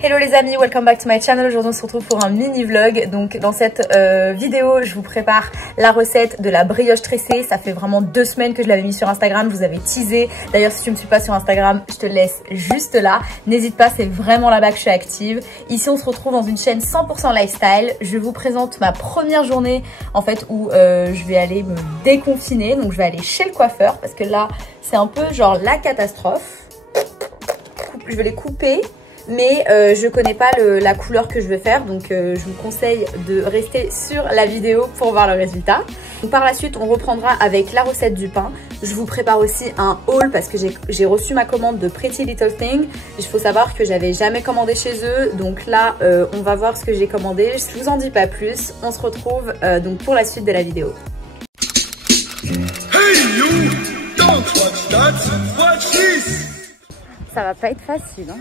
Hello les amis, welcome back to my channel. Aujourd'hui on se retrouve pour un mini vlog. Donc dans cette vidéo je vous prépare la recette de la brioche tressée. Ça fait vraiment 2 semaines que je l'avais mis sur Instagram, je vous avais teasé. D'ailleurs si tu me suis pas sur Instagram, je te laisse juste là. N'hésite pas, c'est vraiment là-bas que je suis active. Ici on se retrouve dans une chaîne 100% lifestyle. Je vous présente ma première journée en fait où je vais aller me déconfiner. Donc je vais aller chez le coiffeur parce que là c'est un peu genre la catastrophe. Je vais les couper. Mais je connais pas la couleur que je veux faire, donc je vous conseille de rester sur la vidéo pour voir le résultat. Donc, par la suite on reprendra avec la recette du pain. Je vous prépare aussi un haul parce que j'ai reçu ma commande de Pretty Little Thing. Il faut savoir que j'avais jamais commandé chez eux, donc là on va voir ce que j'ai commandé. Je vous en dis pas plus, on se retrouve donc pour la suite de la vidéo. Hey you, don't watch that, watch this. Ça va pas être facile hein.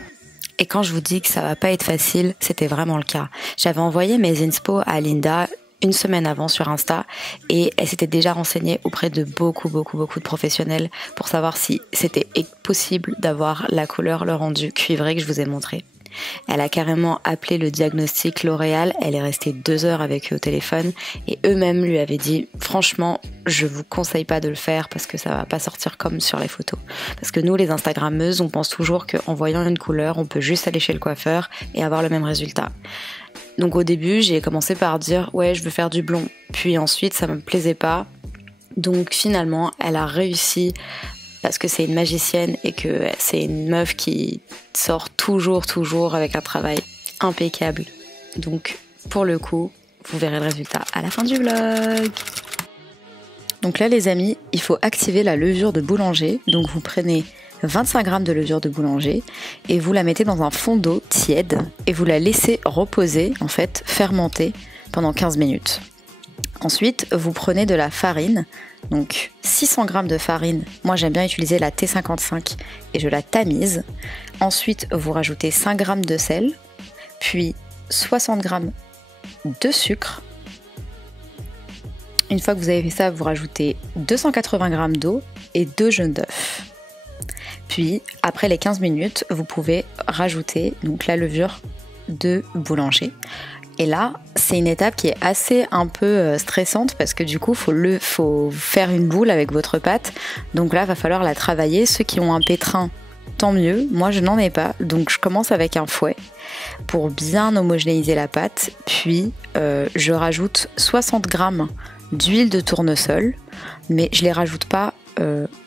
Et quand je vous dis que ça va pas être facile, c'était vraiment le cas. J'avais envoyé mes inspo à Linda une semaine avant sur Insta et elle s'était déjà renseignée auprès de beaucoup de professionnels pour savoir si c'était possible d'avoir la couleur, le rendu cuivré que je vous ai montré. Elle a carrément appelé le diagnostic L'Oréal, elle est restée 2 heures avec eux au téléphone et eux-mêmes lui avaient dit franchement je vous conseille pas de le faire parce que ça va pas sortir comme sur les photos. Parce que nous les Instagrammeuses on pense toujours qu'en voyant une couleur on peut juste aller chez le coiffeur et avoir le même résultat. Donc au début j'ai commencé par dire ouais je veux faire du blond, puis ensuite ça me plaisait pas. Donc finalement elle a réussi parce que c'est une magicienne et que c'est une meuf qui sort toujours avec un travail impeccable. Donc pour le coup, vous verrez le résultat à la fin du vlog. Donc là les amis, il faut activer la levure de boulanger. Donc vous prenez 25 g de levure de boulanger et vous la mettez dans un fond d'eau tiède et vous la laissez reposer, en fait fermenter pendant 15 minutes. Ensuite, vous prenez de la farine, donc 600 g de farine. Moi, j'aime bien utiliser la T55 et je la tamise. Ensuite, vous rajoutez 5 g de sel, puis 60 g de sucre. Une fois que vous avez fait ça, vous rajoutez 280 g d'eau et 2 jaunes d'œufs. Puis, après les 15 minutes, vous pouvez rajouter donc la levure de boulanger. Et là, c'est une étape qui est assez un peu stressante parce que du coup, faut faire une boule avec votre pâte. Donc là, il va falloir la travailler. Ceux qui ont un pétrin, tant mieux. Moi, je n'en ai pas. Donc je commence avec un fouet pour bien homogénéiser la pâte. Puis, je rajoute 60 g d'huile de tournesol. Mais je ne les rajoute pas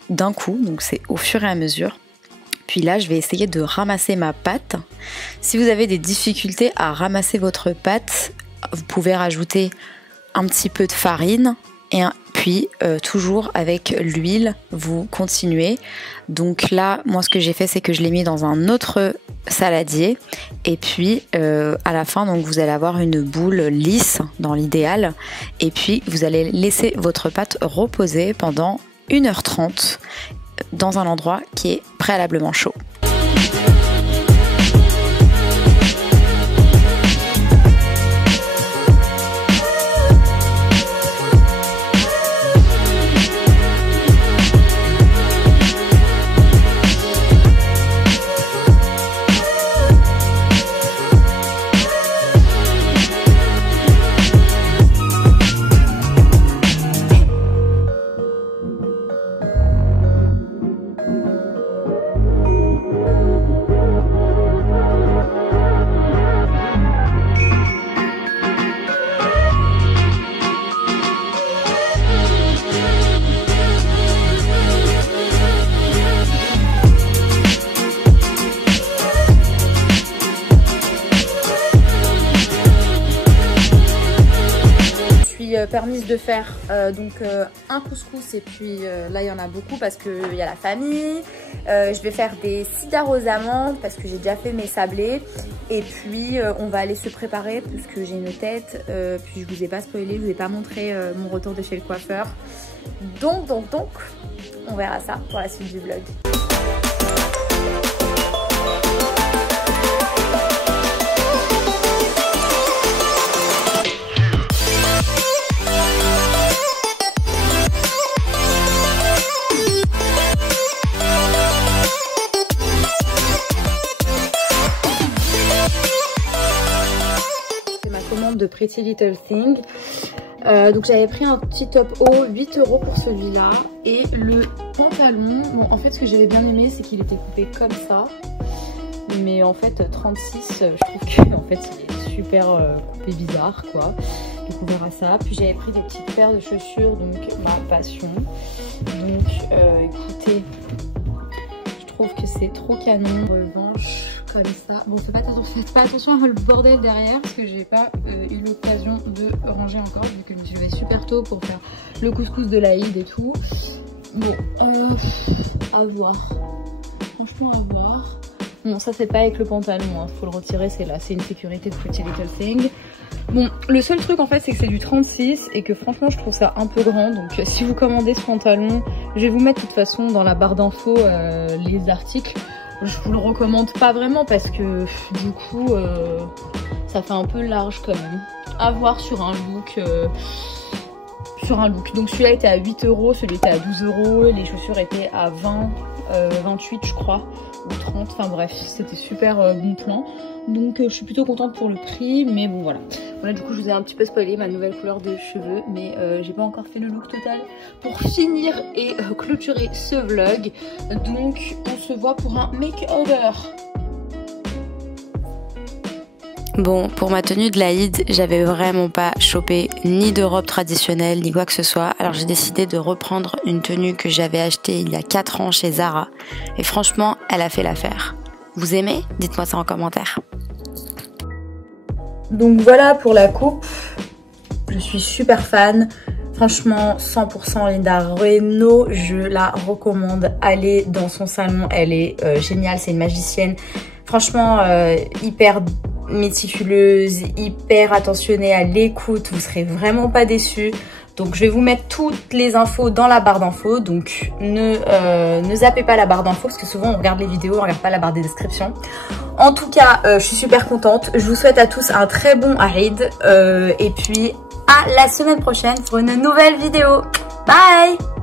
d'un coup. Donc c'est au fur et à mesure. Puis là, je vais essayer de ramasser ma pâte. Si vous avez des difficultés à ramasser votre pâte, vous pouvez rajouter un petit peu de farine. Puis toujours avec l'huile, vous continuez. Donc là, moi ce que j'ai fait, c'est que je l'ai mis dans un autre saladier. Et puis à la fin, donc, vous allez avoir une boule lisse dans l'idéal. Et puis vous allez laisser votre pâte reposer pendant 1h30 dans un endroit qui est préalablement chaud. Permise de faire un couscous et puis là il y en a beaucoup parce qu'il y a la famille. Je vais faire des cidres aux amandes parce que j'ai déjà fait mes sablés et puis on va aller se préparer puisque j'ai une tête puis je vous ai pas spoilé, je vous ai pas montré mon retour de chez le coiffeur, donc on verra ça pour la suite du vlog. récemment de Pretty Little Thing. Donc j'avais pris un petit top haut, 8 € pour celui-là. Et le pantalon, bon en fait ce que j'avais bien aimé c'est qu'il était coupé comme ça. Mais en fait 36, je trouve que en fait il est super coupé bizarre quoi. Donc on verra ça. Puis j'avais pris des petites paires de chaussures, donc ma passion. Donc écoutez, je trouve que c'est trop canon. En revanche, comme ça. Bon, faites pas attention à le bordel derrière parce que j'ai pas eu l'occasion de ranger encore vu que je me suis levée super tôt pour faire le couscous de l'Aïd et tout. Bon, à voir. Franchement, à voir. Bon, ça c'est pas avec le pantalon, hein. Faut le retirer, c'est là, c'est une sécurité de Pretty Little Thing. Bon, le seul truc en fait c'est que c'est du 36 et que franchement je trouve ça un peu grand. Donc si vous commandez ce pantalon, je vais vous mettre de toute façon dans la barre d'infos les articles. Je vous le recommande pas vraiment parce que du coup ça fait un peu large quand même. À voir sur un look. Donc celui-là était à 8 €, celui était à 12 €, et les chaussures étaient à 28 je crois, ou 30, enfin bref, c'était super bon plan. Donc je suis plutôt contente pour le prix, mais bon voilà. Voilà, du coup je vous ai un petit peu spoilé ma nouvelle couleur de cheveux, mais j'ai pas encore fait le look total pour finir et clôturer ce vlog. Donc on se voit pour un makeover. Bon, pour ma tenue de l'Aïd, j'avais vraiment pas chopé ni de robe traditionnelle ni quoi que ce soit. Alors j'ai décidé de reprendre une tenue que j'avais achetée il y a 4 ans chez Zara. Et franchement, elle a fait l'affaire. Vous aimez? Dites-moi ça en commentaire. Donc voilà pour la coupe. Je suis super fan. Franchement, 100% Linda Reno, je la recommande. Allez dans son salon, elle est géniale, c'est une magicienne. Franchement, hyper méticuleuse, hyper attentionnée à l'écoute, vous serez vraiment pas déçus. Donc je vais vous mettre toutes les infos dans la barre d'infos, donc ne zappez pas la barre d'infos parce que souvent on regarde les vidéos, on regarde pas la barre des descriptions. En tout cas, je suis super contente, je vous souhaite à tous un très bon Aïd et puis à la semaine prochaine pour une nouvelle vidéo. Bye!